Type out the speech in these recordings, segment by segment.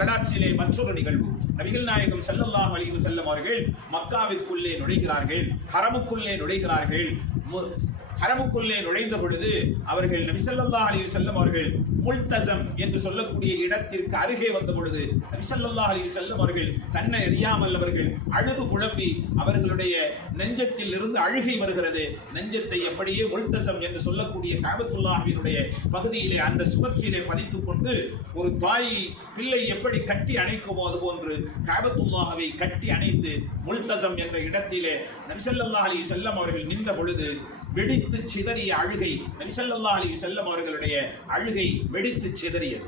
வரலாற்றிலே மற்றொரு நிகழ்வு. நபிகள் நாயகம் ஸல்லல்லாஹு அலைஹி வஸல்லம் அவர்கள் மக்காவிற்குள்ளே நுழைகிறார்கள், ஹரமுக்குள்ளே நுழைகிறார்கள். ஹரமுக்குள்ளே நுழைந்த பொழுது அவர்கள் நபி ஸல்லல்லாஹு அலைஹி வஸல்லம் அவர்கள் முல்தஸம் என்று சொல்லக்கூடிய இடத்திற்கு அருகே வந்த பொழுது நபி ஸல்லல்லாஹு அலைஹி வஸல்லம் அவர்கள் தன்னை அறியாமல் அவர்கள் அழுது புலம்பி அவர்களுடைய நெஞ்சத்தில் இருந்து அழுகை வருகிறது. நெஞ்சத்தை அப்படியே முல்தஸம் என்று சொல்லக்கூடிய கஅபத்துல்லாஹ்வினுடைய பகுதியிலே அந்த சுவற்றிலே பதித்துக் கொண்டு ஒரு தாய் பிள்ளை எப்படி கட்டி அணைக்குமோ அதுபோன்று கஅபத்துல்லாஹ்வை கட்டி அணைத்து முல்தஸம் என்ற இடத்திலே நபி ஸல்லல்லாஹு அலைஹி வஸல்லம் அவர்கள் நின்ற பொழுது வெடித்து சிதறிய அழுகை. நபி ஸல்லல்லாஹு அலைஹி வஸல்லம் அவர்களுடைய அழுகை வெடித்து சிதறியது.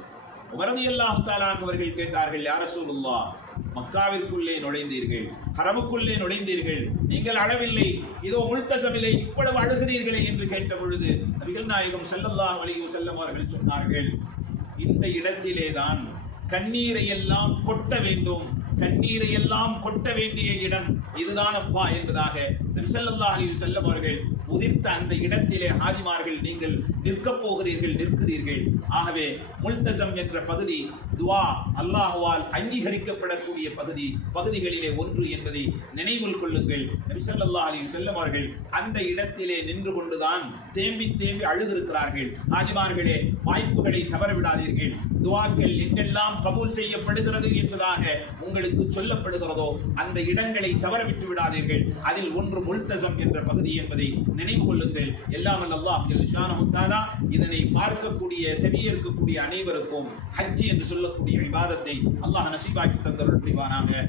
உமர் ரலியல்லாஹு தஆலா அவர்கள் கேட்டார்கள், யா ரசூலுல்லாஹ், மக்காவிற்குள்ளே நுழைந்தீர்கள், ஹரமுக்குள்ளே நுழைந்தீர்கள், நீங்கள் அழவில்லை, இதோ முல்தஸமிலே இவ்வளவு அழுகிறீர்களே என்று கேட்ட பொழுது நபிகள் நாயகம் ஸல்லல்லாஹு அலைஹி வஸல்லம் அவர்கள் சொன்னார்கள், இந்த இடத்திலே தான் கண்ணீரை எல்லாம் கொட்ட வேண்டும், கண்ணீரை எல்லாம் கொட்ட வேண்டிய இடம் இதுதான் அப்பா என்பதாக நபி ஸல்லல்லாஹு அலைஹி வஸல்லம் அவர்கள் உதிர்த்த அந்த இடத்திலே ஹாஜிமார்கள் நீங்கள் நிற்கப் போகிறீர்கள், நிற்கிறீர்கள். ஆகவே முல்தஸம் என்ற பகுதி துஆ அல்லாஹ்வால் அங்கீகரிக்கப்படக்கூடிய பகுதிகளிலே ஒன்று என்பதை நினைவில் கொள்ளுங்கள். நபி ஸல்லல்லாஹு அலைஹி வஸல்லம் அவர்கள் அந்த இடத்திலே நின்று கொண்டுதான் தேம்பி தேம்பி அழுதிருக்கிறார்கள். ஹாஜிமார்களே, வாய்ப்புகளை தவறவிடாதீர்கள். துஆக்கள் எங்கெல்லாம் கபூல் செய்யப்படுகிறது என்பதாக உங்களுக்கு சொல்லப்படுகிறதோ அந்த இடங்களை தவறவிட்டு விடாதீர்கள். அதில் ஒன்று முல்தஸம் என்ற பகுதி என்பதை நினைவு கொள்ளுங்கள். எல்லாம் அல்லாஹ் ஜல்ல ஷானஹு தஆலா இதனை பார்க்கக்கூடிய செவியேற்கக்கூடிய அனைவருக்கும் ஹஜ் என்று சொல்லக்கூடிய இபாதத்தை அல்லாஹ் நசீபாக்கி தந்தருள் புரிவானாக.